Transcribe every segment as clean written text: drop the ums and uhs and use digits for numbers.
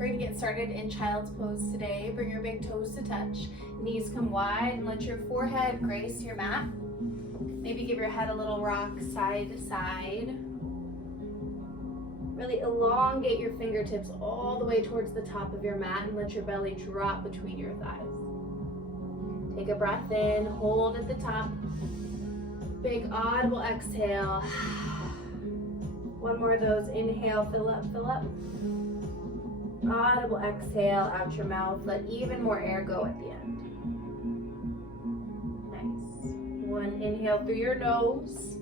We're going to get started in child's pose today. Bring your big toes to touch. Knees come wide and let your forehead grace your mat. Maybe give your head a little rock side to side. Really elongate your fingertips all the way towards the top of your mat and let your belly drop between your thighs. Take a breath in, hold at the top. Big audible exhale. One more of those. Inhale, fill up, fill up. Audible exhale out your mouth. Let even more air go at the end. Nice. One inhale through your nose.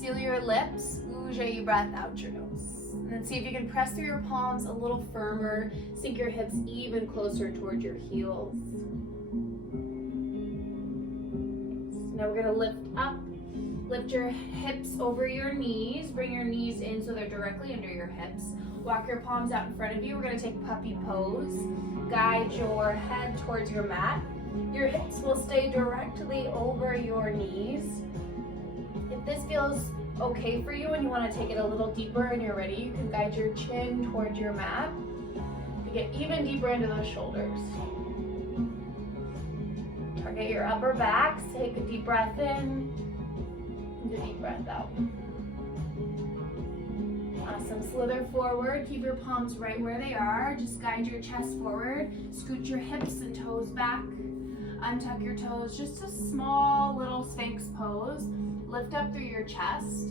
Seal your lips. Ujjayi breath out your nose. And then see if you can press through your palms a little firmer. Sink your hips even closer towards your heels. Now we're going to lift up. Lift your hips over your knees. Bring your knees in so they're directly under your hips. Walk your palms out in front of you. We're going to take puppy pose. Guide your head towards your mat. Your hips will stay directly over your knees. If this feels okay for you and you want to take it a little deeper and you're ready, you can guide your chin towards your mat to get even deeper into those shoulders. Target your upper back. Take a deep breath in and a deep breath out. Awesome. Slither forward. Keep your palms right where they are. Just guide your chest forward. Scoot your hips and toes back. Untuck your toes. Just a small little Sphinx pose. Lift up through your chest.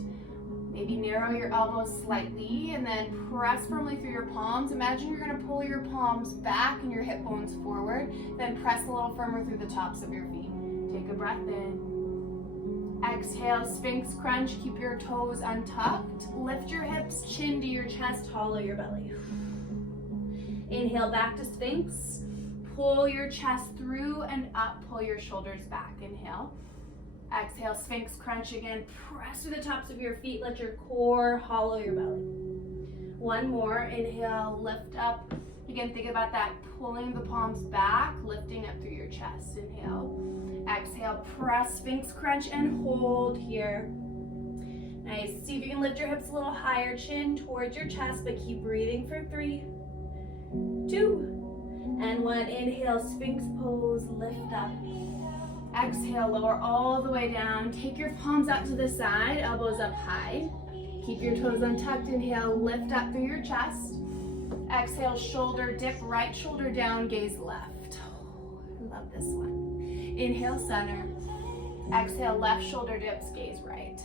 Maybe narrow your elbows slightly and then press firmly through your palms. Imagine you're going to pull your palms back and your hip bones forward. Then press a little firmer through the tops of your feet. Take a breath in. Exhale, Sphinx crunch. Keep your toes untucked. Lift your hips, chin to your chest, hollow your belly. Inhale, back to Sphinx. Pull your chest through and up. Pull your shoulders back. Inhale. Exhale, Sphinx crunch again. Press through the tops of your feet. Let your core hollow your belly. One more. Inhale, lift up. Again, think about that. Pulling the palms back, lifting up through your chest. Inhale. Exhale, press Sphinx crunch and hold here. Nice. See if you can lift your hips a little higher, chin towards your chest, but keep breathing for 3, 2, and 1. Inhale, Sphinx pose, lift up. Exhale, lower all the way down. Take your palms out to the side, elbows up high. Keep your toes untucked. Inhale, lift up through your chest. Exhale, shoulder dip, right shoulder down, gaze left. Oh, I love this one. Inhale, center. Exhale, left shoulder dips, gaze right.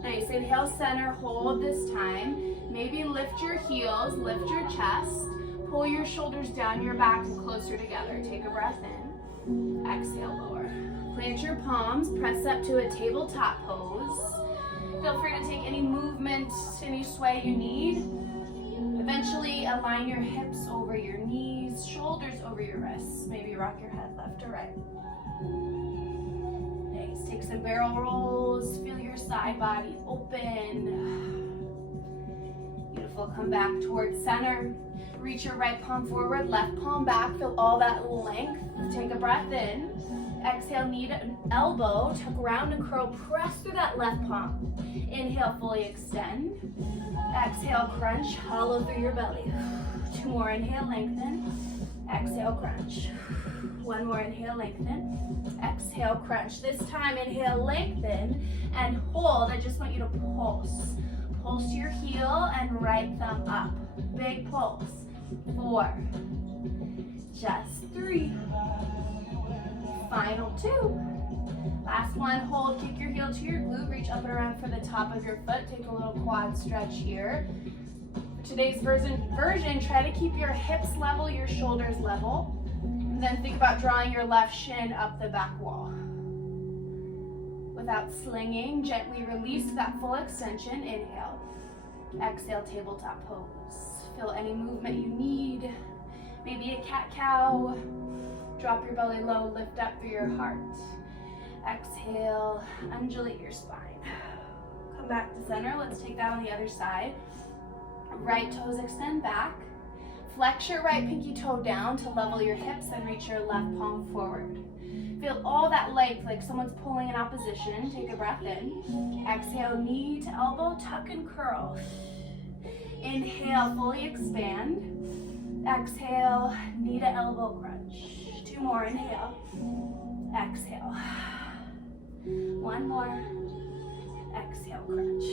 Nice. Inhale, center. Hold this time. Maybe lift your heels, lift your chest. Pull your shoulders down your back and closer together. Take a breath in. Exhale, lower. Plant your palms. Press up to a tabletop pose. Feel free to take any movement, any sway you need. Eventually, align your hips over your knees, shoulders over your wrists. Maybe rock your head left to right. Nice. Take some barrel rolls. Feel your side body open. Beautiful. Come back towards center. Reach your right palm forward, left palm back. Feel all that length. Take a breath in. Exhale, knee to elbow. Tuck round and curl. Press through that left palm. Inhale, fully extend. Exhale, crunch. Hollow through your belly. 2 more. Inhale, lengthen. Exhale, crunch. 1 more. Inhale, lengthen. Exhale, crunch. This time, inhale, lengthen and hold. I just want you to pulse. Pulse to your heel and right thumb up. Big pulse. 4. Just 3. Final 2. Last one, hold, kick your heel to your glute, reach up and around for the top of your foot. Take a little quad stretch here. For today's version, try to keep your hips level, your shoulders level. And then think about drawing your left shin up the back wall. Without slinging, gently release that full extension. Inhale. Exhale, tabletop pose. Feel any movement you need. Maybe a cat-cow. Drop your belly low, lift up through your heart. Exhale, undulate your spine. Come back to center. Let's take that on the other side. Right toes extend back. Flex your right pinky toe down to level your hips and reach your left palm forward. Feel all that length like someone's pulling in opposition. Take a breath in. Exhale, knee to elbow, tuck and curl. Inhale, fully expand. Exhale, knee to elbow crunch. 2 more, inhale. Exhale. 1 more. Exhale, crunch.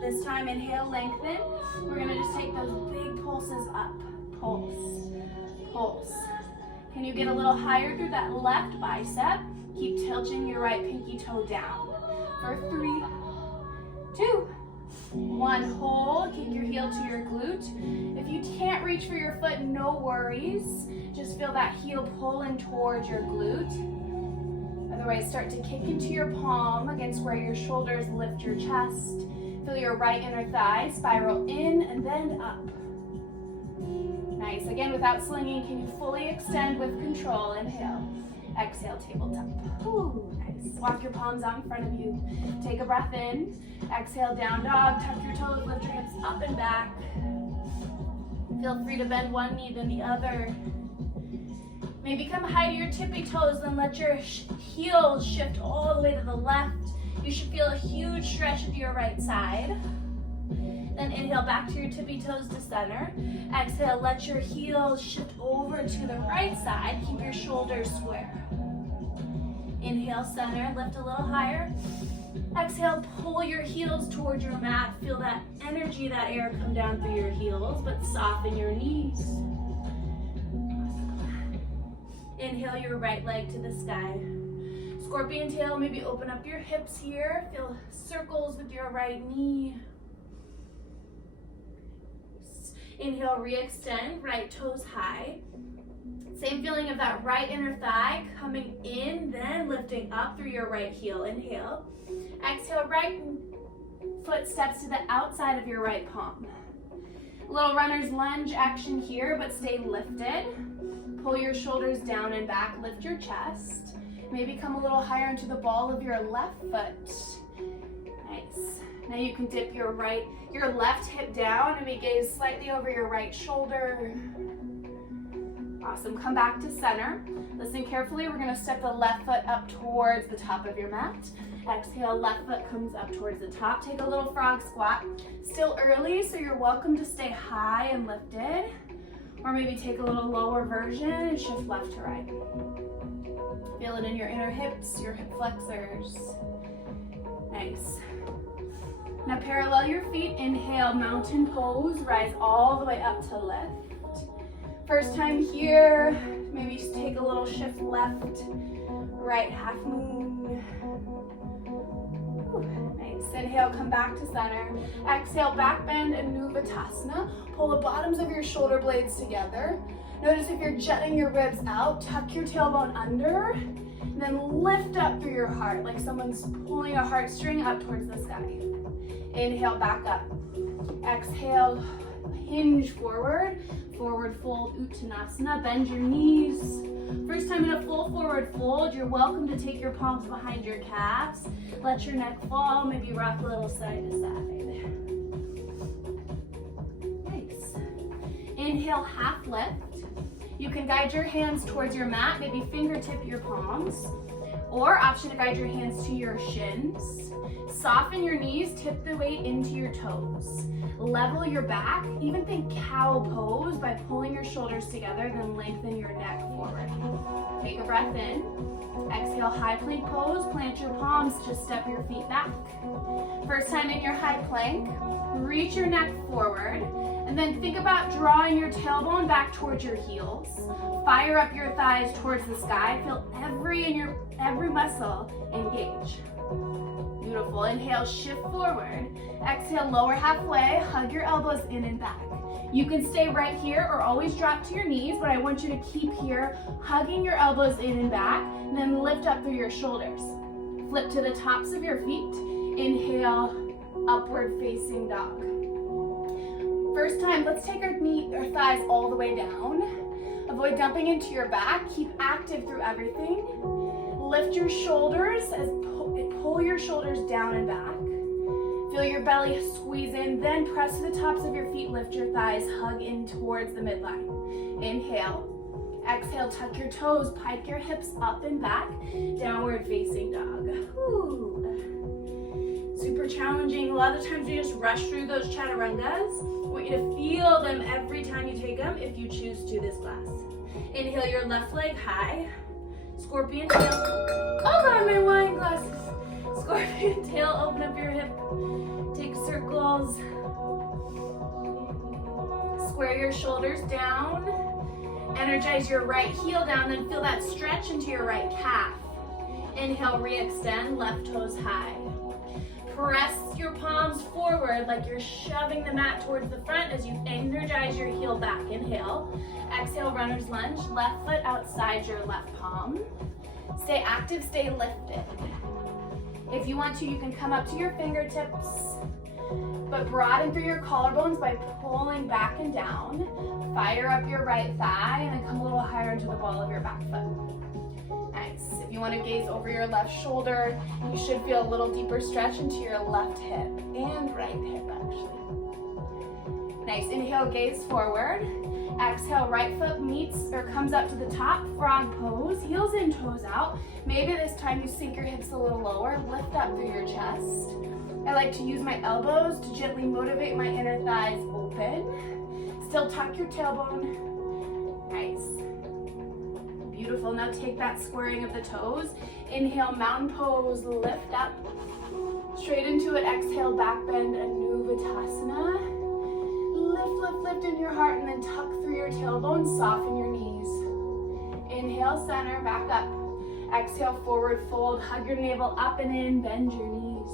This time, inhale, lengthen. We're gonna just take those big pulses up. Pulse, pulse. Can you get a little higher through that left bicep? Keep tilting your right pinky toe down. For 3, 2, 1. Hold, kick your heel to your glute. If you can't reach for your foot, no worries. Just feel that heel pulling towards your glute. Otherwise, start to kick into your palm against where your shoulders lift your chest. Feel your right inner thigh spiral in and then up. Nice. Again, without slinging, can you fully extend with control? Inhale. Exhale, tabletop. Ooh, nice. Walk your palms out in front of you. Take a breath in. Exhale, down dog. Tuck your toes, lift your hips up and back. Feel free to bend one knee, then the other. Maybe come high to your tippy toes, then let your heels shift all the way to the left. You should feel a huge stretch of your right side. Then inhale back to your tippy toes to center. Exhale, let your heels shift over to the right side. Keep your shoulders square. Inhale, center, lift a little higher. Exhale, pull your heels towards your mat. Feel that energy, that air come down through your heels, but soften your knees. Inhale your right leg to the sky. Scorpion tail, maybe open up your hips here. Feel circles with your right knee. Inhale, re-extend, right toes high. Same feeling of that right inner thigh coming in, then lifting up through your right heel. Inhale. Exhale, right foot steps to the outside of your right palm. Little runner's lunge action here, but stay lifted. Pull your shoulders down and back, lift your chest. Maybe come a little higher into the ball of your left foot. Nice. Now you can dip your left hip down and maybe gaze slightly over your right shoulder. Awesome, come back to center. Listen carefully, we're gonna step the left foot up towards the top of your mat. Exhale, left foot comes up towards the top. Take a little frog squat. Still early, so you're welcome to stay high and lifted. Or maybe take a little lower version and shift left to right. Feel it in your inner hips, your hip flexors. Nice. Now parallel your feet, inhale, mountain pose, rise all the way up to lift. First time here, maybe just take a little shift left, right half moon. Ooh, nice. Inhale, come back to center. Exhale, back bend, Anuvatasana. Pull the bottoms of your shoulder blades together. Notice if you're jutting your ribs out, tuck your tailbone under, and then lift up through your heart, like someone's pulling a heartstring up towards the sky. Inhale, back up. Exhale, hinge forward. Forward fold, Uttanasana. Bend your knees. First time in a full forward fold, you're welcome to take your palms behind your calves. Let your neck fall, maybe rock a little side to side. Nice. Inhale, half lift. You can guide your hands towards your mat, maybe fingertip your palms, or option to guide your hands to your shins. Soften your knees, tip the weight into your toes. Level your back, even think cow pose by pulling your shoulders together, then lengthen your neck forward. Take a breath in. Exhale, high plank pose, plant your palms, just step your feet back. First time in your high plank, reach your neck forward, and then think about drawing your tailbone back towards your heels. Fire up your thighs towards the sky. Feel every muscle engage. Beautiful. Inhale, shift forward. Exhale, lower halfway. Hug your elbows in and back. You can stay right here or always drop to your knees, but I want you to keep here, hugging your elbows in and back, and then lift up through your shoulders. Flip to the tops of your feet. Inhale, upward facing dog. First time, let's take our thighs all the way down. Avoid dumping into your back. Keep active through everything. Lift your shoulders as pull your shoulders down and back. Feel your belly squeeze in, then press to the tops of your feet, lift your thighs, hug in towards the midline. Inhale. Exhale, tuck your toes, pike your hips up and back, downward facing dog. Whew. super challenging. A lot of the times we just rush through those chaturangas. I want you to feel them every time you take them if you choose to this class. Inhale your left leg high. Scorpion tail. Oh God, my wine glasses. Scorpion tail, open up your hip. Take circles. Square your shoulders down. Energize your right heel down, then feel that stretch into your right calf. Inhale, re-extend, left toes high. Press your palms forward like you're shoving the mat towards the front as you energize your heel back. Inhale. Exhale, runner's lunge. Left foot outside your left palm. Stay active, stay lifted. If you want to, you can come up to your fingertips, but broaden through your collarbones by pulling back and down. Fire up your right thigh and then come a little higher into the ball of your back foot. Nice. If you want to gaze over your left shoulder, you should feel a little deeper stretch into your left hip and right hip actually. Nice. Inhale, gaze forward. Exhale, right foot meets or comes up to the top, frog pose, heels in, toes out. Maybe this time you sink your hips a little lower, lift up through your chest. I like to use my elbows to gently motivate my inner thighs open. Still tuck your tailbone. Nice. Beautiful. Now take that squaring of the toes. Inhale, mountain pose, lift up. Straight into it, exhale, back bend, Anuvasana. Lift, lift, lift in your heart and then tuck through your tailbone, soften your knees. Inhale, center, back up. Exhale, forward fold, hug your navel up and in, bend your knees.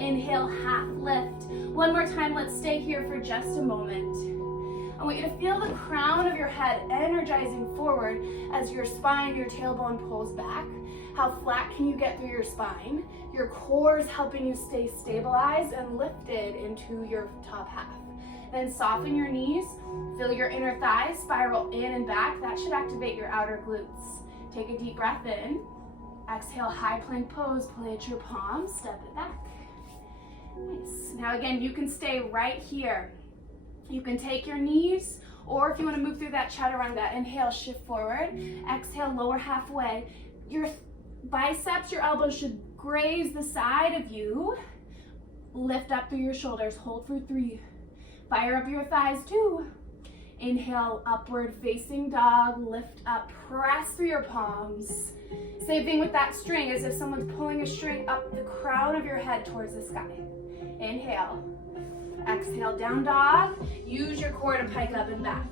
Inhale, half lift. One more time, let's stay here for just a moment. I want you to feel the crown of your head energizing forward as your spine, your tailbone pulls back. How flat can you get through your spine? Your core is helping you stay stabilized and lifted into your top half. Then soften your knees, feel your inner thighs spiral in and back. That should activate your outer glutes. Take a deep breath in. Exhale, high plank pose, plant your palms, step it back. Nice. Now again, you can stay right here. You can take your knees, or if you want to move through that chaturanga, inhale, shift forward. Exhale, lower halfway. Your biceps, your elbows should graze the side of you. Lift up through your shoulders, hold for 3. Fire up your thighs 2. Inhale, upward facing dog, lift up, press through your palms. Same thing with that string, as if someone's pulling a string up the crown of your head towards the sky. Inhale. Exhale, down dog. Use your core to pike up and back.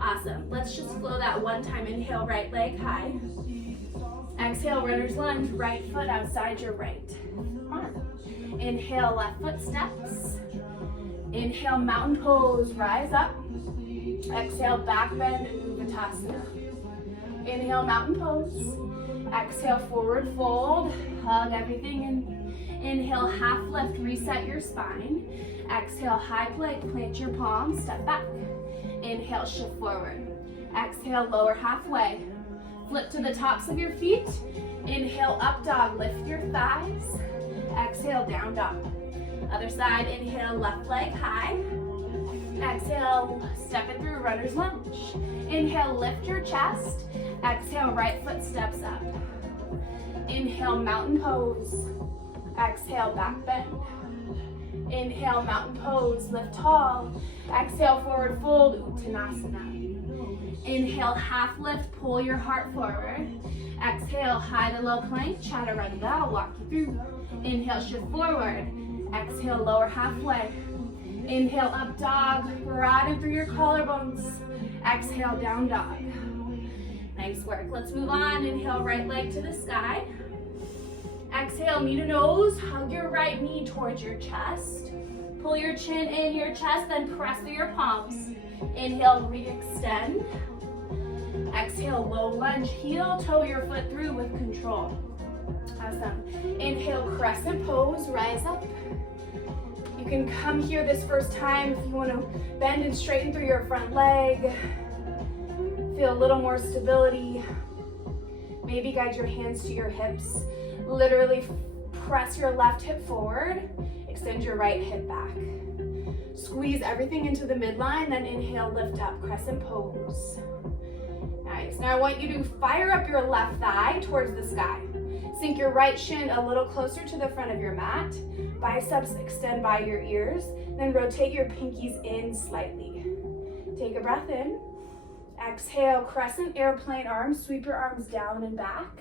Awesome. Let's just flow that one time. Inhale, right leg high. Exhale, runner's lunge, right foot outside your right arm. Inhale, left foot steps. Inhale, mountain pose, rise up. Exhale, back bend, Anuvasana. Inhale, mountain pose. Exhale, forward fold, hug everything in. Inhale, half lift, reset your spine. Exhale, high plank, plant your palms, step back. Inhale, shift forward. Exhale, lower halfway. Flip to the tops of your feet. Inhale, up dog, lift your thighs. Exhale, down dog. Other side, inhale, left leg high. Exhale, step it through, runner's lunge. Inhale, lift your chest. Exhale, right foot steps up. Inhale, mountain pose. Exhale, back bend. Inhale, mountain pose, lift tall. Exhale, forward fold, Uttanasana. Inhale, half lift, pull your heart forward. Exhale, high to low plank, chaturanga, I'll walk you through. Inhale, shift forward. Exhale, lower halfway. Inhale, up dog, broaden through your collarbones. Exhale, down dog. Nice work. Let's move on. Inhale, right leg to the sky. Exhale, knee to nose. Hug your right knee towards your chest. Pull your chin in your chest, then press through your palms. Inhale, re-extend. Exhale, low lunge. Heel toe your foot through with control. Awesome. Inhale, crescent pose, rise up. You can come here this first time if you want to bend and straighten through your front leg. Feel a little more stability. Maybe guide your hands to your hips. Literally press your left hip forward. Extend your right hip back. Squeeze everything into the midline, then inhale, lift up, crescent pose. Nice. Now I want you to fire up your left thigh towards the sky. Sink your right shin a little closer to the front of your mat. Biceps extend by your ears. Then rotate your pinkies in slightly. Take a breath in. Exhale, crescent airplane arms. Sweep your arms down and back.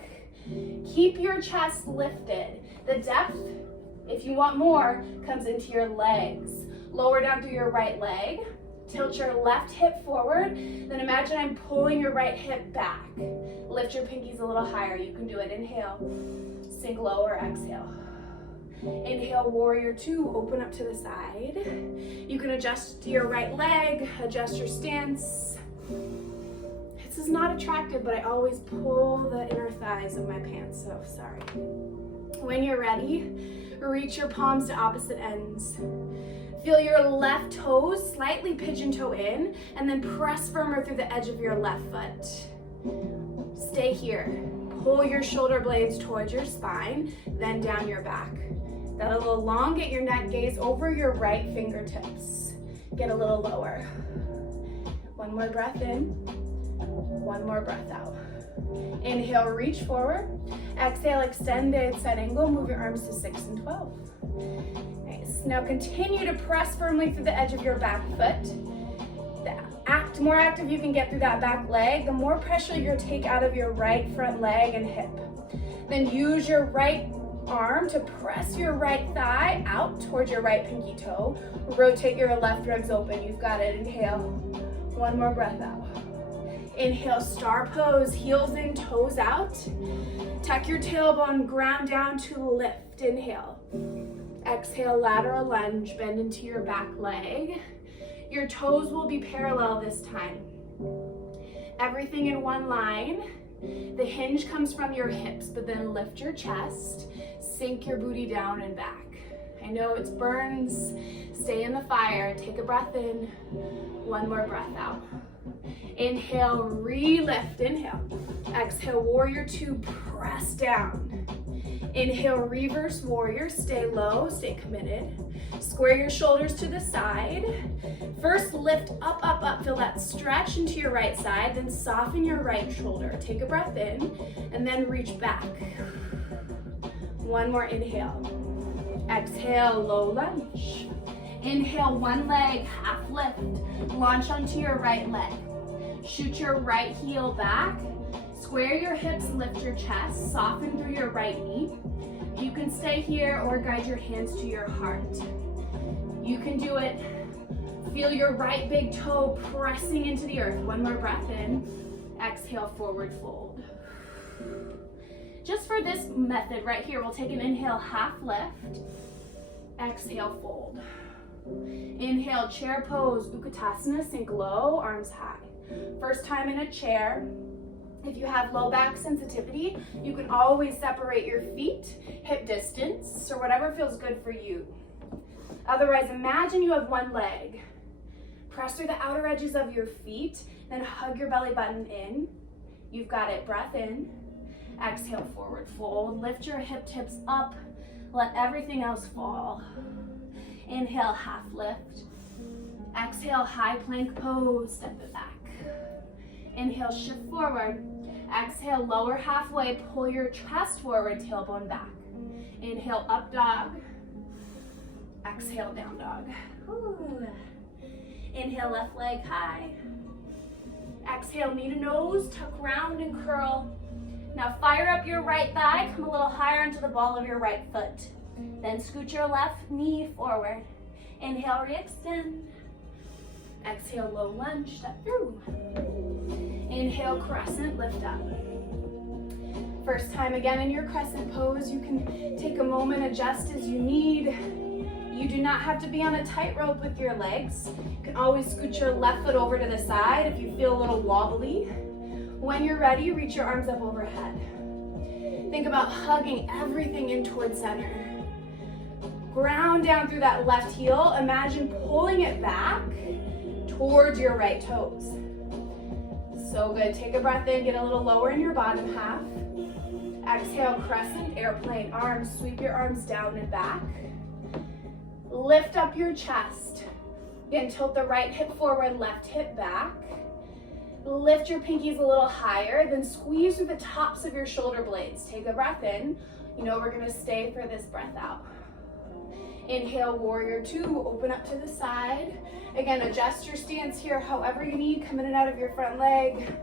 Keep your chest lifted. The depth, if you want more, comes into your legs. Lower down through your right leg. Tilt your left hip forward. Then imagine I'm pulling your right hip back. Lift your pinkies a little higher. You can do it. Inhale. Sink lower. Exhale. Inhale, warrior two. Open up to the side. You can adjust your right leg. Adjust your stance. This is not attractive, but I always pull the inner thighs of my pants, so sorry. When you're ready, reach your palms to opposite ends. Feel your left toes slightly pigeon toe in, and then press firmer through the edge of your left foot. Stay here. Pull your shoulder blades towards your spine, then down your back. That'll elongate your neck, gaze over your right fingertips. Get a little lower. One more breath in. One more breath out. Inhale, reach forward. Exhale, extended side angle. Move your arms to 6 and 12. Nice. Now continue to press firmly through the edge of your back foot. The more active you can get through that back leg, the more pressure you'll take out of your right front leg and hip. Then use your right arm to press your right thigh out towards your right pinky toe. Rotate your left ribs open. You've got it. Inhale. One more breath out. Inhale, star pose, heels in, toes out. Tuck your tailbone, ground down to lift. Inhale. Exhale, lateral lunge, bend into your back leg. Your toes will be parallel this time. Everything in one line. The hinge comes from your hips, but then lift your chest, sink your booty down and back. I know it's burns, stay in the fire. Take a breath in, one more breath out. Inhale, re-lift, inhale. Exhale, warrior two, press down. Inhale, reverse warrior, stay low, stay committed. Square your shoulders to the side. First, lift up, up, up. Feel that stretch into your right side, then soften your right shoulder. Take a breath in, and then reach back. One more inhale. Exhale, low lunge. Inhale, one leg, half lift. Launch onto your right leg. Shoot your right heel back. Square your hips, lift your chest. Soften through your right knee. You can stay here or guide your hands to your heart. You can do it. Feel your right big toe pressing into the earth. One more breath in. Exhale, forward fold. Just for this method right here, we'll take an inhale, half lift. Exhale, fold. Inhale, chair pose, Utkatasana, sink low, arms high. First time in a chair. If you have low back sensitivity, you can always separate your feet, hip distance, or whatever feels good for you. Otherwise, imagine you have one leg. Press through the outer edges of your feet, then hug your belly button in. You've got it. Breath in. Exhale, forward fold. Lift your hip tips up. Let everything else fall. Inhale, half lift. Exhale, high plank pose. Step it back. Inhale, shift forward. Exhale, lower halfway. Pull your chest forward, tailbone back. Inhale, up dog. Exhale, down dog. Ooh. Inhale, left leg high. Exhale, knee to nose, tuck round and curl. Now fire up your right thigh, come a little higher into the ball of your right foot. Then scoot your left knee forward. Inhale, re-extend. Exhale, low lunge, step through. Inhale, crescent, lift up. First time again in your crescent pose, you can take a moment, adjust as you need. You do not have to be on a tightrope with your legs. You can always scoot your left foot over to the side if you feel a little wobbly. When you're ready, reach your arms up overhead. Think about hugging everything in towards center. Ground down through that left heel. Imagine pulling it back towards your right toes. So good. Take a breath in, get a little lower in your bottom half. Exhale, crescent, airplane arms. Sweep your arms down and back. Lift up your chest. Again, tilt the right hip forward, left hip back. Lift your pinkies a little higher, then squeeze through the tops of your shoulder blades. Take a breath in. You know we're gonna stay for this breath out. Inhale, warrior two, open up to the side. Again, adjust your stance here however you need, come in and out of your front leg.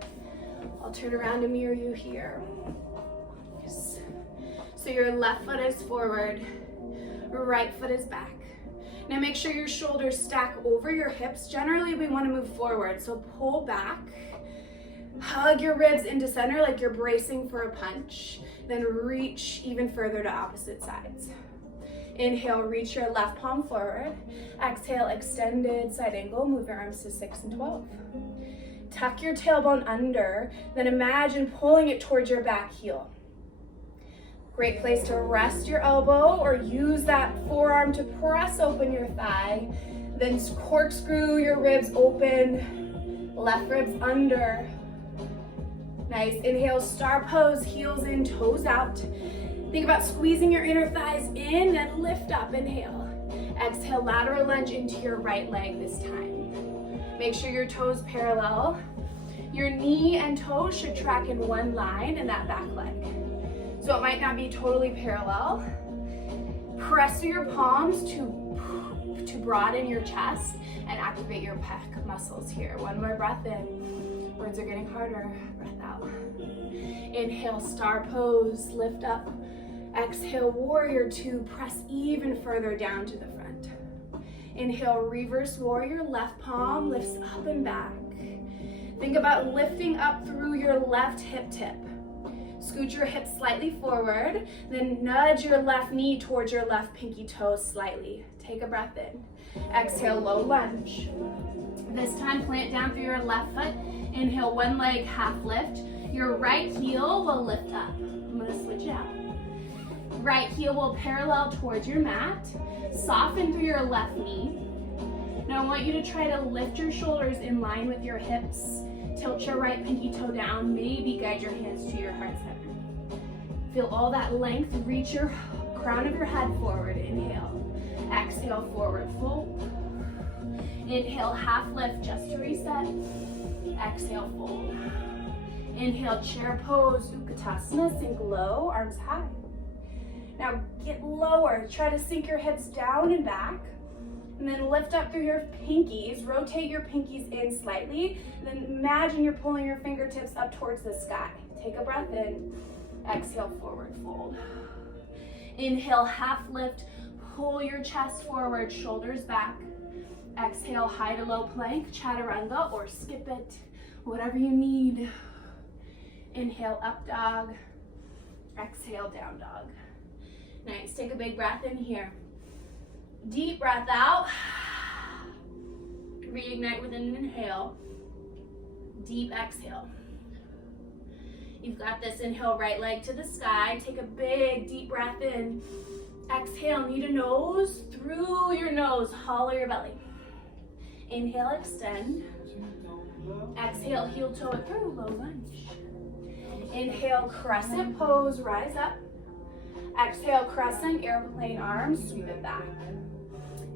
I'll turn around to mirror you here. Yes. So your left foot is forward, right foot is back. Now make sure your shoulders stack over your hips. Generally, we want to move forward, so pull back. Hug your ribs into center like you're bracing for a punch. Then reach even further to opposite sides. Inhale, reach your left palm forward. Exhale, extended side angle. Move your arms to 6 and 12. Tuck your tailbone under, then imagine pulling it towards your back heel. Great place to rest your elbow or use that forearm to press open your thigh. Then corkscrew your ribs open, left ribs under. Nice. Inhale, star pose, heels in, toes out. Think about squeezing your inner thighs in, then lift up. Inhale. Exhale, lateral lunge into your right leg this time. Make sure your toes parallel. Your knee and toes should track in one line in that back leg. So it might not be totally parallel. Press through your palms to broaden your chest and activate your pec muscles here. One more breath in. Words are getting harder. Breath out. Inhale, star pose, lift up. Exhale, warrior two, press even further down to the front. Inhale, reverse warrior, left palm lifts up and back. Think about lifting up through your left hip tip. Scoot your hips slightly forward, then nudge your left knee towards your left pinky toe slightly. Take a breath in. Exhale, low lunge. This time, plant down through your left foot. Inhale, one leg half lift. Your right heel will lift up. I'm gonna switch it out. Right heel will parallel towards your mat. Soften through your left knee. Now I want you to try to lift your shoulders in line with your hips. Tilt your right pinky toe down. Maybe guide your hands to your heart center. Feel all that length. Reach your crown of your head forward. Inhale. Exhale, forward fold. Inhale, half lift just to reset. Exhale, fold. Inhale, chair pose, Utkatasana. Sink low, arms high. Now get lower. Try to sink your hips down and back. And then lift up through your pinkies. Rotate your pinkies in slightly. Then imagine you're pulling your fingertips up towards the sky. Take a breath in. Exhale, forward fold. Inhale, half lift. Pull your chest forward, shoulders back. Exhale, high to low plank, chaturanga, or skip it, whatever you need. Inhale, up dog. Exhale, down dog. Nice. Take a big breath in here. Deep breath out. Reignite with an inhale. Deep exhale. You've got this. Inhale, right leg to the sky. Take a big deep breath in. Exhale, knee to nose. Through your nose, hollow your belly. Inhale, extend. Exhale, heel toe it through, low lunge. Inhale, crescent pose, rise up. Exhale, crescent, airplane arms, sweep it back.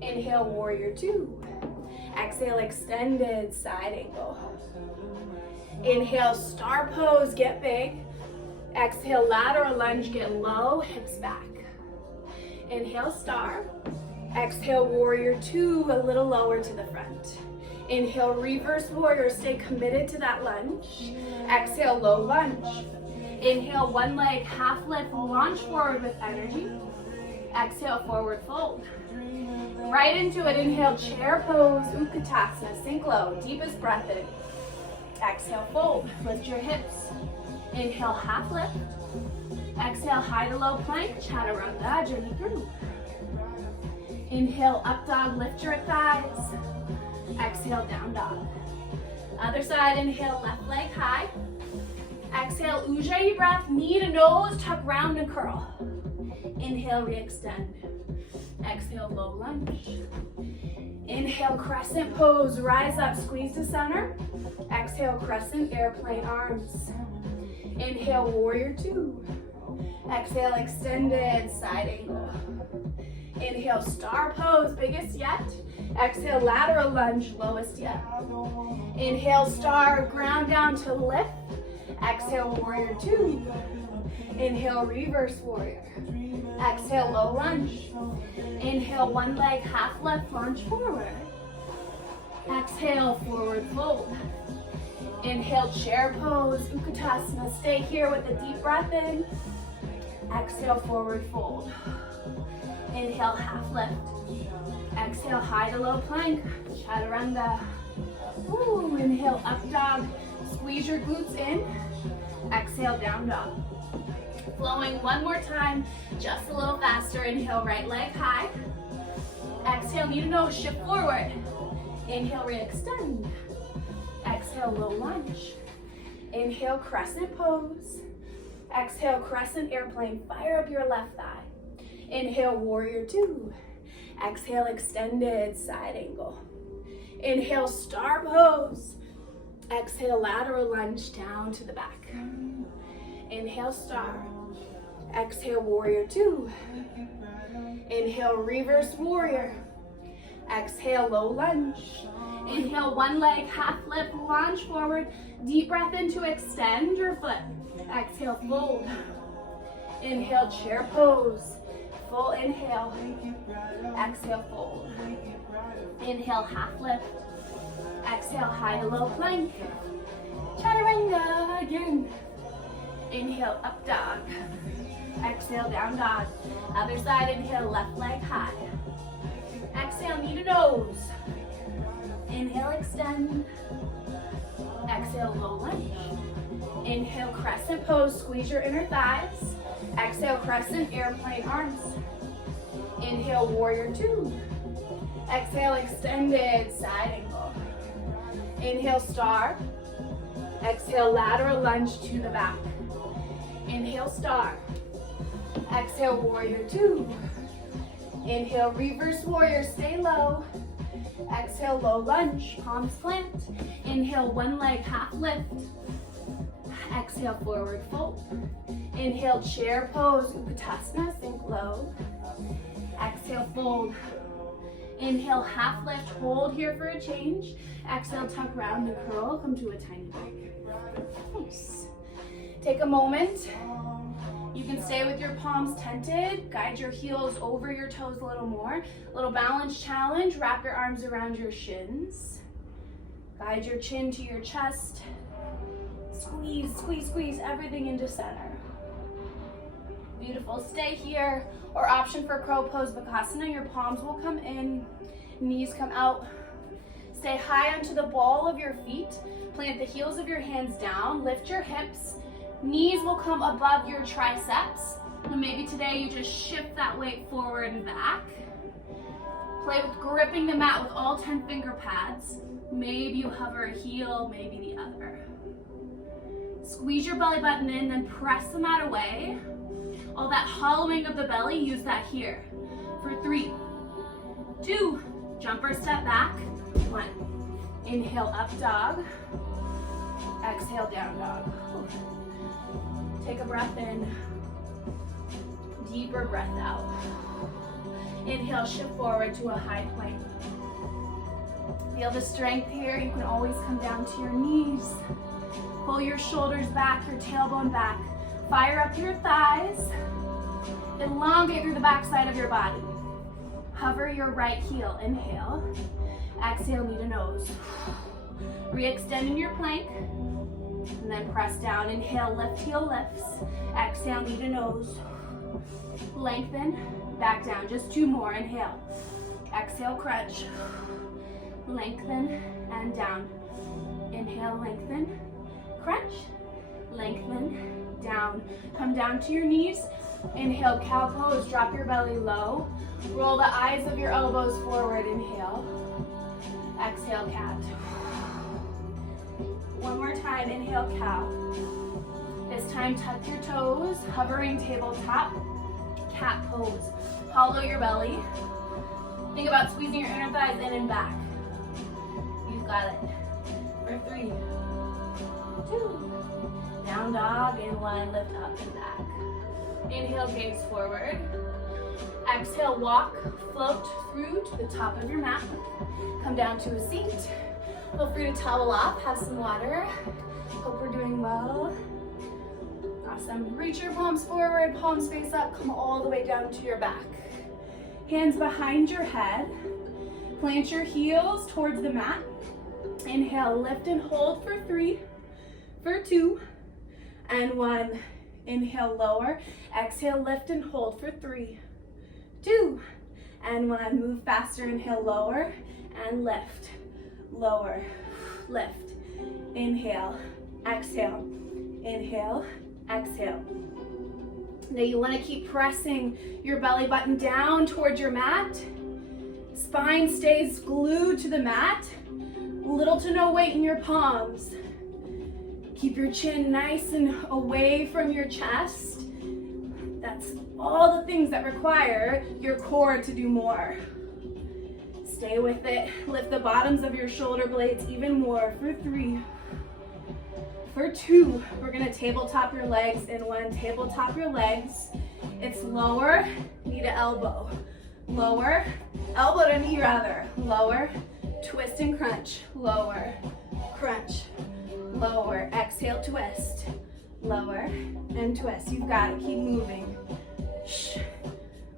Inhale, warrior two. Exhale, extended side angle. Inhale, star pose, get big. Exhale, lateral lunge, get low, hips back. Inhale, star. Exhale, warrior two, a little lower to the front. Inhale, reverse warrior, stay committed to that lunge. Exhale, low lunge. Inhale, one leg, half lift, launch forward with energy. Exhale, forward fold. Right into it, inhale, chair pose, Utkatasana, sink low, deepest breath in. Exhale, fold, lift your hips. Inhale, half lift. Exhale, high to low plank, chaturanga, journey through. Inhale, up dog, lift your thighs. Exhale, down dog. Other side, inhale, left leg high. Exhale, ujjayi breath, knee to nose, tuck round and curl. Inhale, re-extend. Exhale, low lunge. Inhale, crescent pose, rise up, squeeze to center. Exhale, crescent, airplane arms. Inhale, warrior two. Exhale, extended side angle. Inhale, star pose, biggest yet. Exhale, lateral lunge, lowest yet. Inhale, star, ground down to lift. Exhale, warrior two. Inhale, reverse warrior. Exhale, low lunge. Inhale, one leg, half lift, lunge forward. Exhale, forward fold. Inhale, chair pose, Utkatasana. Stay here with a deep breath in. Exhale, forward fold. Inhale, half lift. Exhale, high to low plank, chaturanga. Ooh, inhale, up dog. Squeeze your glutes in. Exhale, down dog. Flowing one more time, just a little faster. Inhale, right leg high. Exhale, knee to nose, shift forward. Inhale, re-extend. Exhale, low lunge. Inhale, crescent pose. Exhale, crescent airplane. Fire up your left thigh. Inhale, warrior two. Exhale, extended side angle. Inhale, star pose. Exhale, lateral lunge down to the back. Inhale, star. Exhale, warrior two. Inhale, reverse warrior. Exhale, low lunge. Inhale, one leg, half lift, lunge forward. Deep breath in to extend your foot. Exhale, fold. Inhale, chair pose. Full inhale. Exhale, fold. Inhale, half lift. Exhale, high to low plank. Chaturanga again. Inhale, up dog. Exhale, down dog. Other side, inhale, left leg high. Exhale, knee to nose. Inhale, extend. Exhale, low lunge. Inhale, crescent pose. Squeeze your inner thighs. Exhale, crescent airplane arms. Inhale, warrior two. Exhale, extended side angle. Inhale, star. Exhale, lateral lunge to the back. Inhale, star. Exhale, warrior two. Inhale, reverse warrior, stay low. Exhale, low lunge, palms plant. Inhale, one leg, half lift. Exhale, forward fold. Inhale, chair pose, Utkatasana, sink low. Exhale, fold. Inhale, half lift, hold here for a change. Exhale, tuck round and curl, come to a tiny break. Nice. Take a moment. You can stay with your palms tented, guide your heels over your toes a little more. A little balance challenge, wrap your arms around your shins. Guide your chin to your chest. Squeeze, squeeze, squeeze everything into center. Beautiful, stay here. Or option for crow pose, Bakasana, your palms will come in, knees come out. Stay high onto the ball of your feet. Plant the heels of your hands down, lift your hips. Knees will come above your triceps. And maybe today you just shift that weight forward and back. Play with gripping the mat with all 10 finger pads. Maybe you hover a heel, maybe the other. Squeeze your belly button in, then press the mat away. All that hollowing of the belly, use that here. For 3, 2, jumper step back, 1. Inhale, up dog. Exhale, down dog. Take a breath in. Deeper breath out. Inhale, shift forward to a high plank. Feel the strength here. You can always come down to your knees. Pull your shoulders back, your tailbone back. Fire up your thighs. Elongate through the backside of your body. Hover your right heel. Inhale. Exhale, knee to nose. Re-extend in your plank. And then press down. Inhale, left heel lifts. Exhale, knee to nose. Lengthen. Back down. Just 2 more. Inhale. Exhale, crunch. Lengthen and down. Inhale, lengthen. Crunch. Lengthen. Down. Come down to your knees. Inhale, cow pose. Drop your belly low. Roll the eyes of your elbows forward. Inhale. Exhale, cat. One more time. Inhale, cow. This time, tuck your toes. Hovering tabletop. Cat pose. Hollow your belly. Think about squeezing your inner thighs in and back. You've got it. For 3, 2. Down dog in 1. Lift up and back. Inhale, gaze forward. Exhale, walk, float through to the top of your mat. Come down to a seat. Feel free to towel off, have some water. Hope we're doing well. Awesome. Reach your palms forward, palms face up, come all the way down to your back. Hands behind your head. Plant your heels towards the mat. Inhale, lift and hold for 3, for 2, and 1. Inhale, lower. Exhale, lift and hold for 3, 2, and 1. Move faster. Inhale, lower and lift. Lower, lift. Inhale, exhale. Inhale, exhale. Now you want to keep pressing your belly button down towards your mat. Spine stays glued to the mat. Little to no weight in your palms. Keep your chin nice and away from your chest. That's all the things that require your core to do more. Stay with it. Lift the bottoms of your shoulder blades even more for 3. For 2, we're gonna tabletop your legs in 1. Tabletop your legs. It's lower, knee to elbow. Lower, elbow to knee rather. Lower, twist and crunch. Lower, crunch. Lower, exhale, twist. Lower and twist. You've got it. Keep moving. Shh.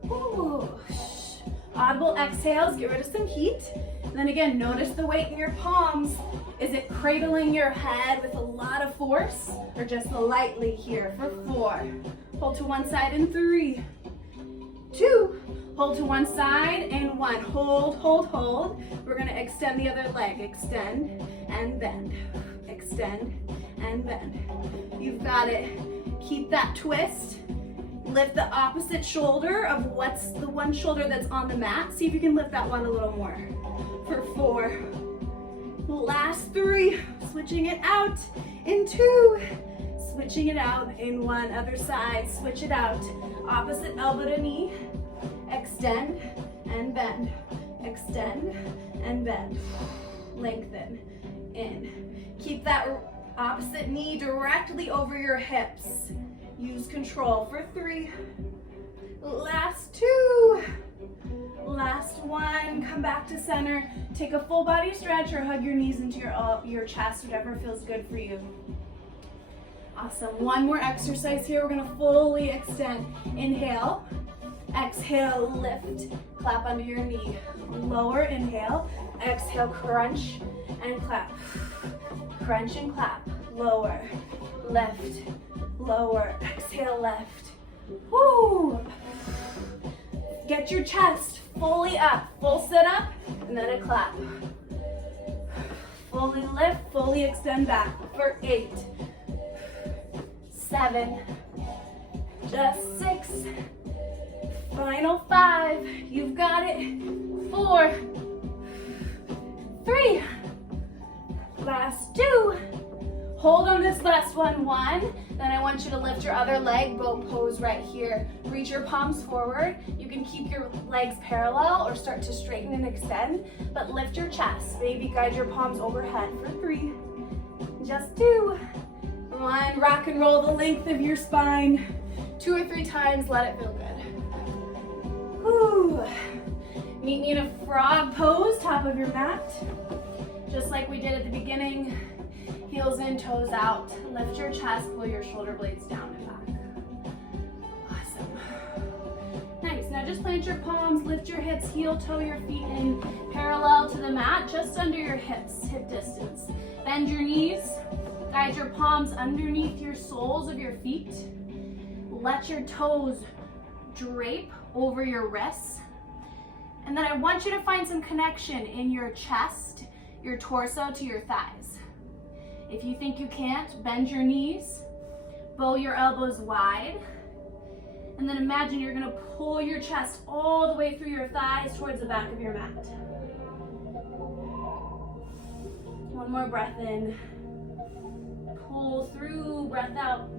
Ooh. Shh. Audible exhales. Get rid of some heat. And then again, notice the weight in your palms. Is it cradling your head with a lot of force or just lightly here for 4? Hold to one side in 3, 2. Hold to one side in 1. Hold, hold, hold. We're gonna extend the other leg. Extend and bend. Extend and bend. You've got it. Keep that twist. Lift the opposite shoulder of what's the one shoulder that's on the mat. See if you can lift that one a little more. For 4. Last 3. Switching it out in 2. Switching it out in 1. Other side. Switch it out. Opposite elbow to knee. Extend and bend. Extend and bend. Lengthen. In. Keep that opposite knee directly over your hips. Use control for 3. Last 2. Last 1. Come back to center. Take a full body stretch or hug your knees into your chest, whatever feels good for you. Awesome. One more exercise here. We're gonna fully extend. Inhale. Exhale, lift. Clap under your knee. Lower, inhale. Exhale, crunch and clap. Crunch and clap. Lower, lift. Lower, exhale, left. Woo! Get your chest fully up. Full sit up and then a clap. Fully lift, fully extend back for 8, 7, just 6, final 5, you've got it, 4, 3, last 2, hold on this last one, 1, then I want you to lift your other leg, boat pose right here. Reach your palms forward. You can keep your legs parallel or start to straighten and extend, but lift your chest. Maybe guide your palms overhead for 3, just 2, 1. Rock and roll the length of your spine. 2 or 3 times, let it feel good. Whew. Meet me in a frog pose, top of your mat. Just like we did at the beginning. Heels in, toes out. Lift your chest, pull your shoulder blades down and back. Awesome. Nice. Now just plant your palms, lift your hips, heel, toe your feet in parallel to the mat, just under your hips, hip distance. Bend your knees. Guide your palms underneath your soles of your feet. Let your toes drape over your wrists. And then I want you to find some connection in your chest, your torso to your thighs. If you think you can't, bend your knees, bow your elbows wide, and then imagine you're gonna pull your chest all the way through your thighs towards the back of your mat. One more breath in. Pull through, breath out.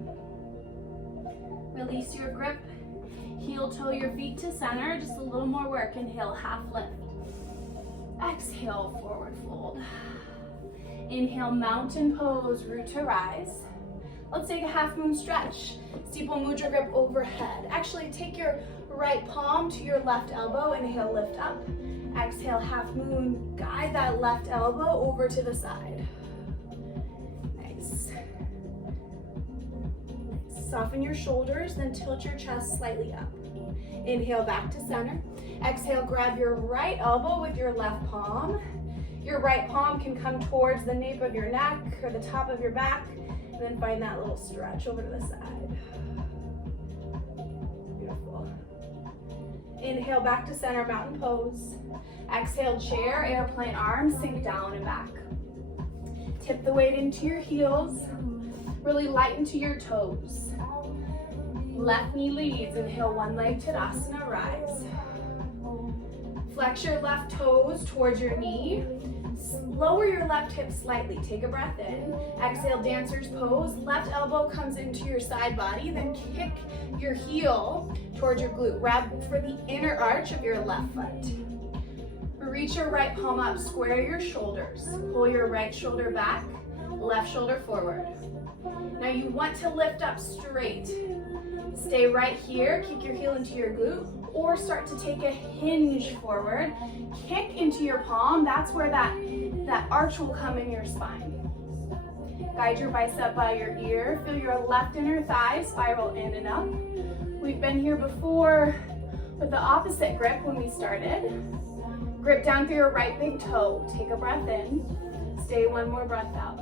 Release your grip. Heel toe your feet to center. Just a little more work. Inhale, half lift. Exhale, forward fold. Inhale, mountain pose, root to rise. Let's take a half moon stretch. Steeple mudra grip overhead. Actually, take your Right palm to your left elbow. Inhale, lift up. Exhale, half moon. Guide that left elbow over to the side. Nice. Soften your shoulders, then tilt your chest slightly up. Inhale, back to center. Exhale, grab your right elbow with your left palm. Your right palm can come towards the nape of your neck or the top of your back, and then find that little stretch over to the side. Beautiful. Inhale, back to center, mountain pose. Exhale, chair, airplane arms, sink down and back. Tip the weight into your heels. Really lighten to your toes. Left knee leads. Inhale, one leg Tadasana, rise. Flex your left toes towards your knee. Lower your left hip slightly. Take a breath in. Exhale, dancer's pose. Left elbow comes into your side body. Then kick your heel towards your glute. Grab for the inner arch of your left foot. Reach your right palm up. Square your shoulders. Pull your right shoulder back. Left shoulder forward. Now you want to lift up straight. Stay right here. Kick your heel into your glute. Or start to take a hinge forward. Kick into your palm. That's where that arch will come in your spine. Guide your bicep by your ear. Feel your left inner thigh spiral in and up. We've been here before with the opposite grip when we started. Grip down through your right big toe. Take a breath in. Stay one more breath out.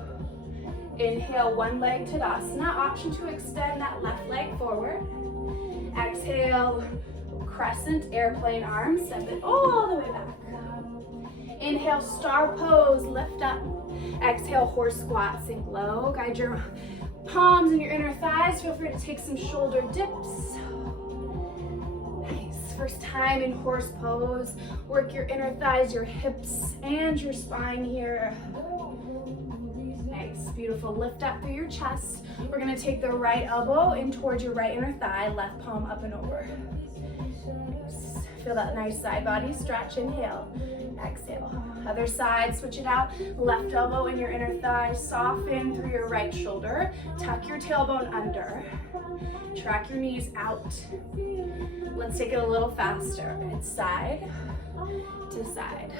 Inhale, one leg Tadasana. Option to extend that left leg forward. Exhale, crescent airplane arms. Step it all the way back. Inhale, star pose, lift up. Exhale, horse squat, sink low. Guide your palms and your inner thighs. Feel free to take some shoulder dips. Nice. First time in horse pose. Work your inner thighs, your hips, and your spine here. Nice, beautiful. Lift up through your chest. We're gonna take the right elbow in towards your right inner thigh, left palm up and over. Nice. Feel that nice side body stretch. Inhale, exhale. Other side, switch it out. Left elbow in your inner thigh, soften through your right shoulder. Tuck your tailbone under. Track your knees out. Let's take it a little faster. It's side to side.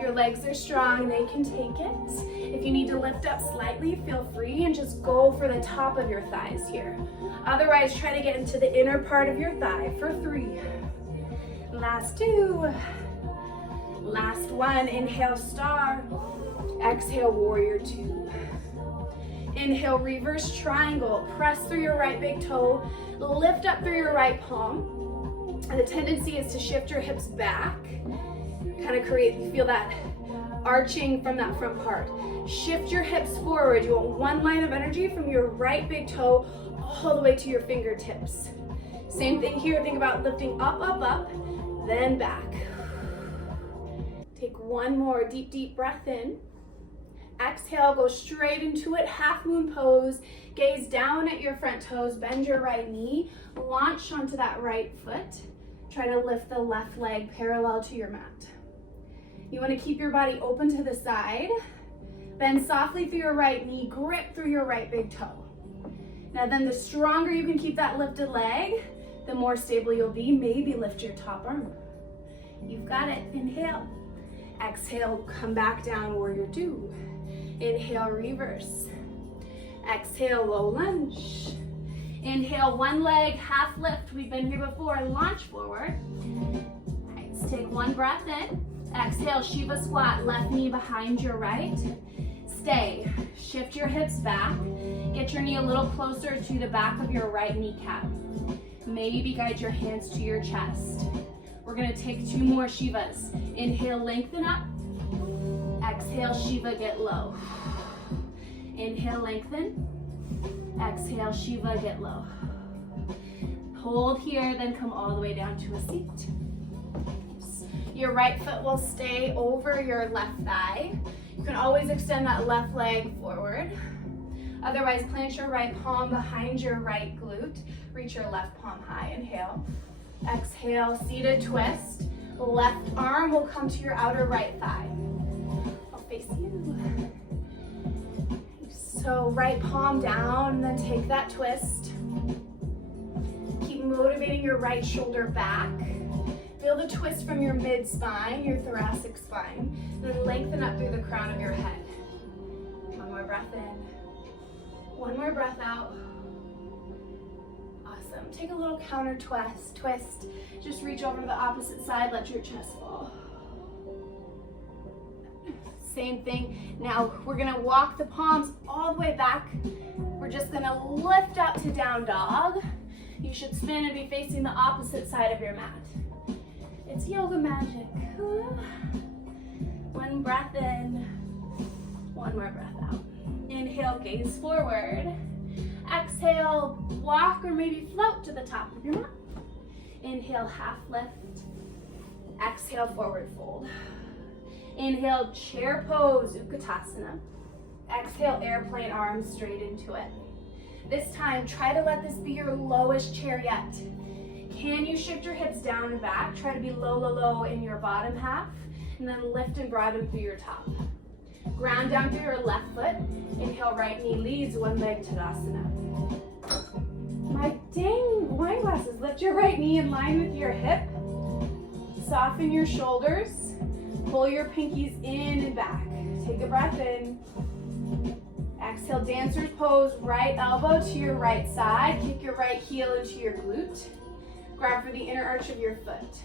Your legs are strong, they can take it. If you need to lift up slightly, feel free and just go for the top of your thighs here. Otherwise, try to get into the inner part of your thigh for 3. Last 2. Last 1. Inhale, star. Exhale, warrior 2. Inhale, reverse triangle. Press through your right big toe. Lift up through your right palm. And the tendency is to shift your hips back. Kind of feel that arching from that front part. Shift your hips forward. You want one line of energy from your right big toe all the way to your fingertips. Same thing here. Think about lifting up, up, up, then back. Take one more deep, deep breath in. Exhale, go straight into it. Half moon pose. Gaze down at your front toes. Bend your right knee. Launch onto that right foot. Try to lift the left leg parallel to your mat. You want to keep your body open to the side. Bend softly through your right knee. Grip through your right big toe. Now then, the stronger you can keep that lifted leg, the more stable you'll be. Maybe lift your top arm. You've got it. Inhale. Exhale, come back down, warrior 2. Inhale, reverse. Exhale, low lunge. Inhale, one leg, half lift. We've been here before. Launch forward. Nice. Take one breath in. Exhale, Shiva squat. Left knee behind your right. Stay. Shift your hips back. Get your knee a little closer to the back of your right kneecap. Maybe guide your hands to your chest. We're gonna take 2 more Shivas. Inhale, lengthen up. Exhale, Shiva, get low. Inhale, lengthen. Exhale, Shiva, get low. Hold here, then come all the way down to a seat. Your right foot will stay over your left thigh. You can always extend that left leg forward. Otherwise, plant your right palm behind your right glute. Reach your left palm high. Inhale. Exhale, seated twist. Left arm will come to your outer right thigh. I'll face you. So right palm down, and then take that twist. Keep motivating your right shoulder back. Feel the twist from your mid-spine, your thoracic spine. Then lengthen up through the crown of your head. One more breath in. One more breath out. Awesome. Take a little counter twist. Just reach over to the opposite side, let your chest fall. Same thing. Now we're gonna walk the palms all the way back. We're just gonna lift up to down dog. You should spin and be facing the opposite side of your mat. It's yoga magic. One breath in, one more breath out. Inhale, gaze forward. Exhale, walk or maybe float to the top of your mat. Inhale, half lift. Exhale, forward fold. Inhale, chair pose, Utkatasana. Exhale, airplane arms straight into it. This time, try to let this be your lowest chair yet. Can you shift your hips down and back? Try to be low, low, low in your bottom half, and then lift and broaden through your top. Ground down through your left foot. Inhale, right knee leads, one leg Tadasana. My dang wine glasses. Lift your right knee in line with your hip. Soften your shoulders. Pull your pinkies in and back. Take a breath in. Exhale, dancer's pose. Right elbow to your right side. Kick your right heel into your glute. Grab for the inner arch of your foot.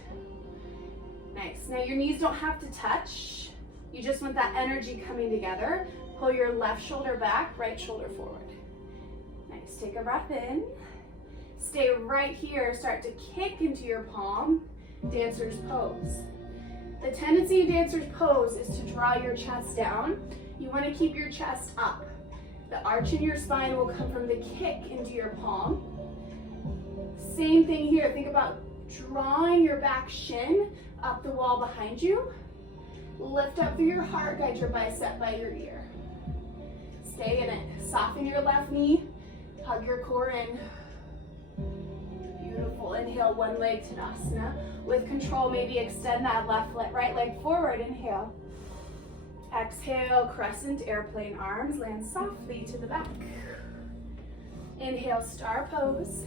Nice. Now your knees don't have to touch. You just want that energy coming together. Pull your left shoulder back, right shoulder forward. Nice. Take a breath in. Stay right here. Start to kick into your palm. Dancer's pose. The tendency in dancer's pose is to draw your chest down. You want to keep your chest up. The arch in your spine will come from the kick into your palm. Same thing here. Think about drawing your back shin up the wall behind you. Lift up through your heart. Guide your bicep by your ear. Stay in it. Soften your left knee. Hug your core in. Beautiful. Inhale, one leg Tadasana. With control, maybe extend that right leg forward. Inhale. Exhale, crescent airplane arms. Land softly to the back. Inhale, star pose.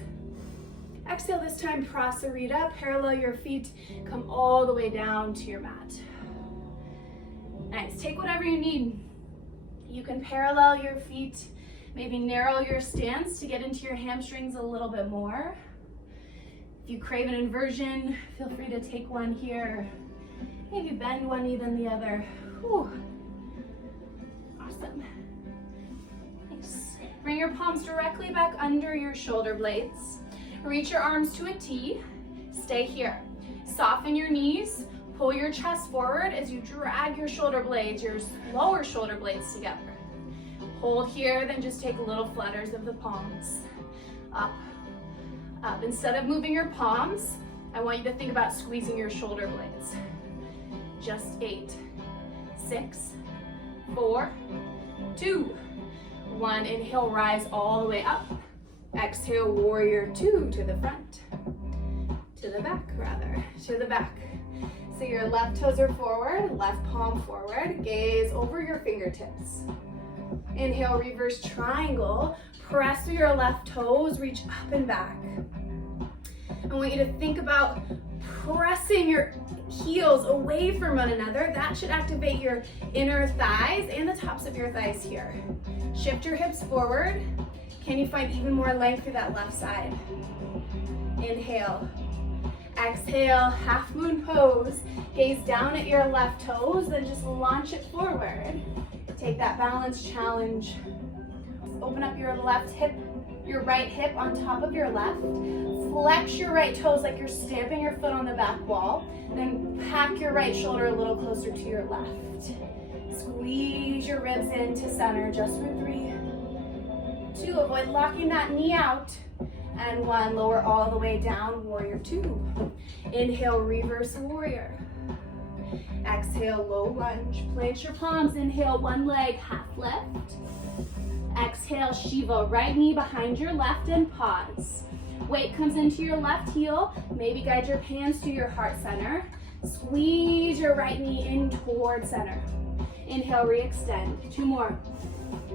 Exhale, this time Prasarita. Parallel your feet. Come all the way down to your mat. Nice. Take whatever you need. You can parallel your feet. Maybe narrow your stance to get into your hamstrings a little bit more. If you crave an inversion, feel free to take one here. Maybe bend one knee then the other. Whew. Awesome. Nice. Bring your palms directly back under your shoulder blades. Reach your arms to a T. Stay here. Soften your knees. Pull your chest forward as you drag your shoulder blades, your lower shoulder blades together. Hold here, then just take little flutters of the palms. Up, up. Instead of moving your palms, I want you to think about squeezing your shoulder blades. Just 8, 6, 4, 2, 1. Inhale, rise all the way up. Exhale, warrior 2 to the front. To the back, rather. To the back. So your left toes are forward, left palm forward. Gaze over your fingertips. Inhale, reverse triangle. Press through your left toes, reach up and back. I want you to think about pressing your heels away from one another. That should activate your inner thighs and the tops of your thighs here. Shift your hips forward. Can you find even more length through that left side? Inhale. Exhale, half moon pose. Gaze down at your left toes, then just launch it forward. Take that balance challenge. Open up your left hip, your right hip on top of your left. Flex your right toes like you're stamping your foot on the back wall. Then pack your right shoulder a little closer to your left. Squeeze your ribs into center just for 3, 2. Avoid locking that knee out. And 1, lower all the way down, warrior 2. Inhale, reverse warrior. Exhale, low lunge. Plant your palms. Inhale, one leg, half lift. Exhale, Shiva, right knee behind your left and pause. Weight comes into your left heel. Maybe guide your hands to your heart center. Squeeze your right knee in toward center. Inhale, re-extend. 2 more.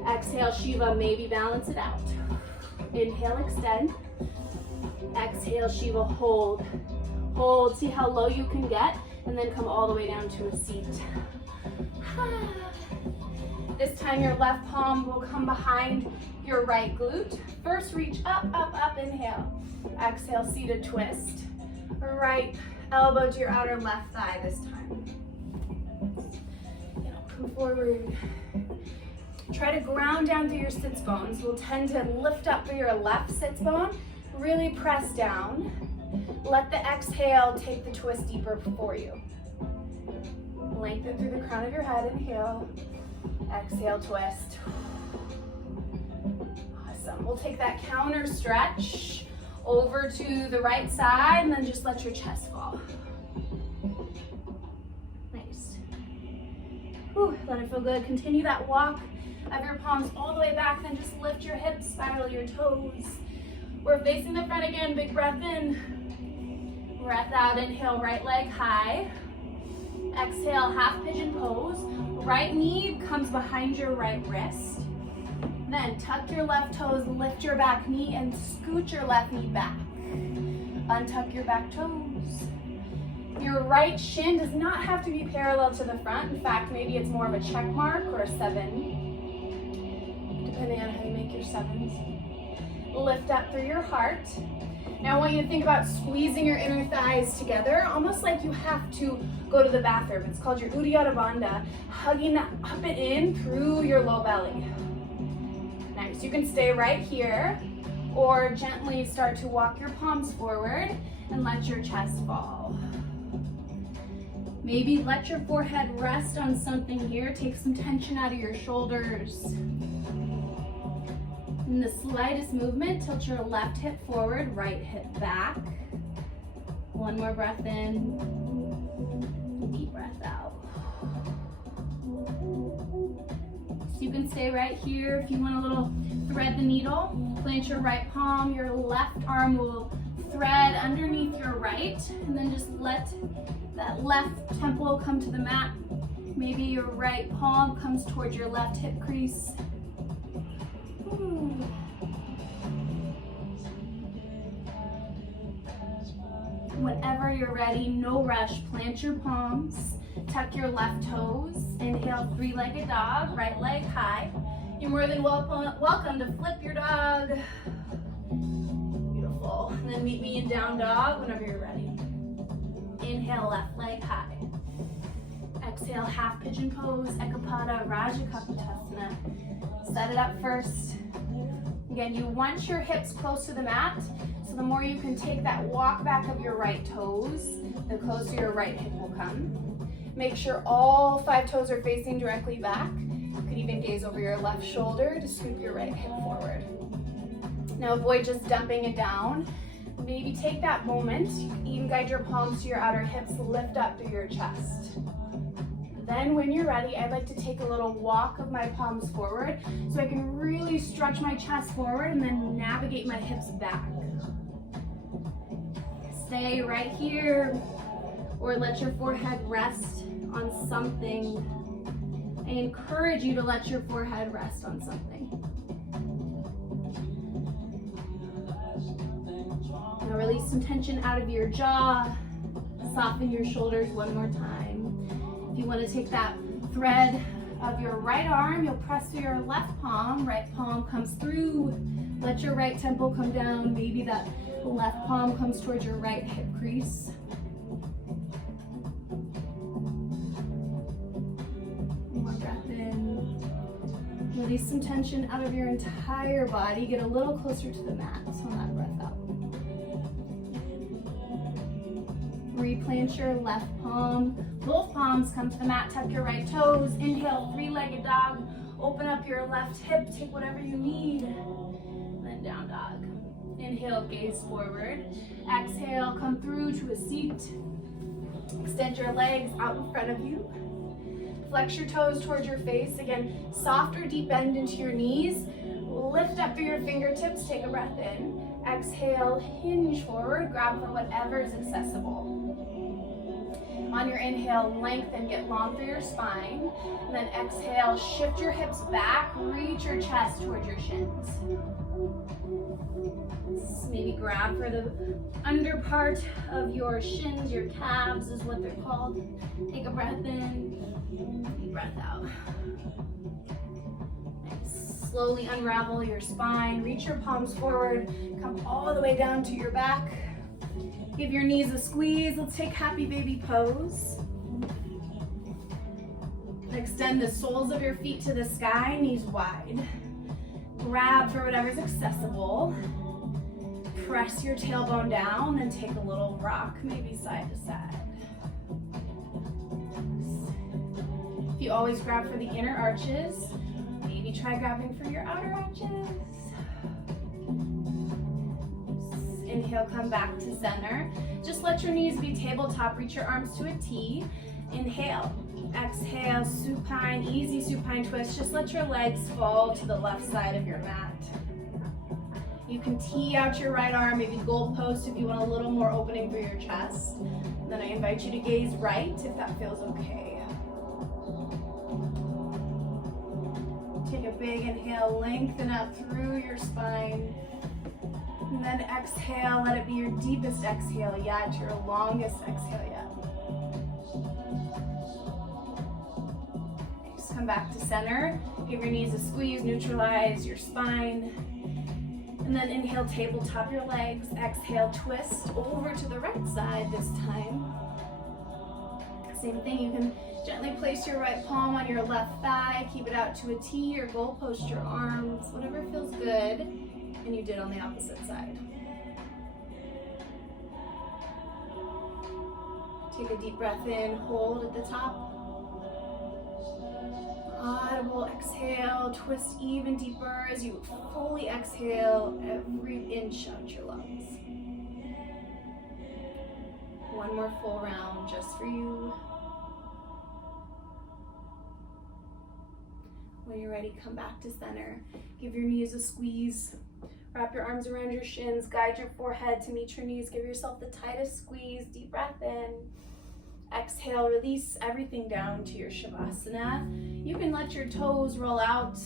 Exhale, Shiva, maybe balance it out. Inhale, extend. Exhale, Shiva, hold. Hold, see how low you can get, and then come all the way down to a seat. This time your left palm will come behind your right glute. First, reach up, up, up, inhale. Exhale, seated twist. Right elbow to your outer left thigh this time. Come forward. Try to ground down through your sits bones. We'll tend to lift up through your left sits bone. Really press down. Let the exhale take the twist deeper for you. Lengthen through the crown of your head. Inhale. Exhale, twist. Awesome. We'll take that counter stretch over to the right side and then just let your chest fall. Nice. Whew, let it feel good. Continue that walk of your palms all the way back, then just lift your hips, spiral your toes. We're facing the front again. Big breath in. Breath out. Inhale, right leg high. Exhale, half pigeon pose. Right knee comes behind your right wrist. Then tuck your left toes, lift your back knee, and scoot your left knee back. Untuck your back toes. Your right shin does not have to be parallel to the front. In fact, maybe it's more of a check mark or a 7, depending on how you make your 7s. Lift up through your heart. Now I want you to think about squeezing your inner thighs together, almost like you have to go to the bathroom. It's called your Uddiyana Bandha, hugging that up and in through your low belly. Nice, you can stay right here, or gently start to walk your palms forward and let your chest fall. Maybe let your forehead rest on something here. Take some tension out of your shoulders. In the slightest movement, tilt your left hip forward, right hip back. One more breath in. Deep breath out. So you can stay right here. If you want a little thread the needle, plant your right palm. Your left arm will thread underneath your right, and then just let that left temple come to the mat. Maybe your right palm comes towards your left hip crease. Whenever you're ready, no rush, plant your palms, tuck your left toes, inhale, three-legged dog, right leg high. You're more than welcome to flip your dog. Beautiful. And then meet me in down dog whenever you're ready. Inhale, left leg high. Exhale, half pigeon pose, Ekapada, Rajakapotasana. Set it up first. Again, you want your hips close to the mat, so the more you can take that walk back of your right toes, the closer your right hip will come. Make sure all 5 toes are facing directly back. You could even gaze over your left shoulder to scoop your right hip forward. Now avoid just dumping it down. Maybe take that moment, you can even guide your palms to your outer hips, lift up through your chest. Then when you're ready, I'd like to take a little walk of my palms forward so I can really stretch my chest forward and then navigate my hips back. Stay right here or let your forehead rest on something. I encourage you to let your forehead rest on something. Now release some tension out of your jaw. Soften your shoulders one more time. If you want to take that thread of your right arm, you'll press through your left palm. Right palm comes through. Let your right temple come down. Maybe that left palm comes towards your right hip crease. One more breath in. Release some tension out of your entire body. Get a little closer to the mat on that breath out. Replant your left palm. Both palms come to the mat. Tuck your right toes. Inhale, three-legged dog. Open up your left hip. Take whatever you need. And then down dog. Inhale, gaze forward. Exhale, come through to a seat. Extend your legs out in front of you. Flex your toes towards your face. Again, soft or deep bend into your knees. Lift up through your fingertips. Take a breath in. Exhale, hinge forward. Grab for whatever is accessible. On your inhale, lengthen, get long through your spine. And then exhale, shift your hips back, reach your chest towards your shins. Maybe grab for the under part of your shins, your calves is what they're called. Take a breath in, deep breath out. Nice. Slowly unravel your spine, reach your palms forward, come all the way down to your back. Give your knees a squeeze. Let's take happy baby pose. Extend the soles of your feet to the sky, knees wide. Grab for whatever's accessible. Press your tailbone down and take a little rock, maybe side to side. If you always grab for the inner arches, maybe try grabbing for your outer arches. Inhale, come back to center. Just let your knees be tabletop, reach your arms to a T. Inhale, exhale, supine, easy supine twist. Just let your legs fall to the left side of your mat. You can tee out your right arm, maybe goalpost if you want a little more opening through your chest. And then I invite you to gaze right if that feels okay. Take a big inhale, lengthen up through your spine. And then exhale, let it be your deepest exhale yet, your longest exhale yet. Just come back to center. Give your knees a squeeze, neutralize your spine. And then inhale, tabletop your legs. Exhale, twist over to the right side this time. Same thing, you can gently place your right palm on your left thigh, keep it out to a T or goalpost your arms, whatever feels good. And you did on the opposite side. Take a deep breath in, hold at the top. Audible exhale, twist even deeper as you fully exhale every inch out your lungs. One more full round just for you. When you're ready, come back to center. Give your knees a squeeze. Wrap your arms around your shins. Guide your forehead to meet your knees. Give yourself the tightest squeeze. Deep breath in. Exhale, release everything down to your Shavasana. You can let your toes roll out,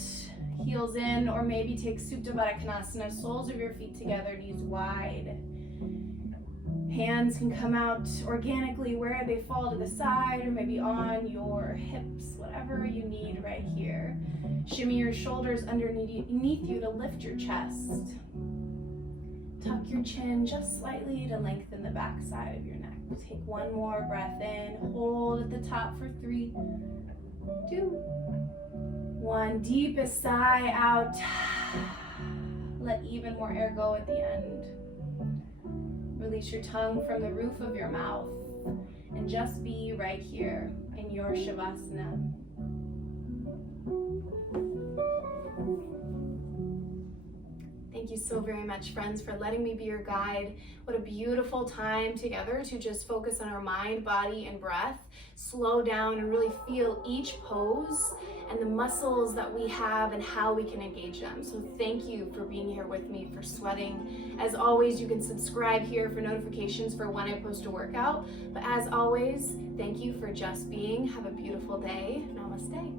heels in, or maybe take Supta Baddha Konasana, soles of your feet together, knees wide. Hands can come out organically where they fall to the side or maybe on your hips, whatever you need right here. Shimmy your shoulders underneath you to lift your chest. Tuck your chin just slightly to lengthen the back side of your neck. Take one more breath in, hold at the top for 3, 2, 1. Deepest sigh out. Let even more air go at the end. Release your tongue from the roof of your mouth and just be right here in your Shavasana. Thank you so very much, friends, for letting me be your guide. What a beautiful time together to just focus on our mind, body, and breath. Slow down and really feel each pose and the muscles that we have and how we can engage them. So thank you for being here with me, for sweating. As always, you can subscribe here for notifications for when I post a workout. But as always, thank you for just being. Have a beautiful day. Namaste.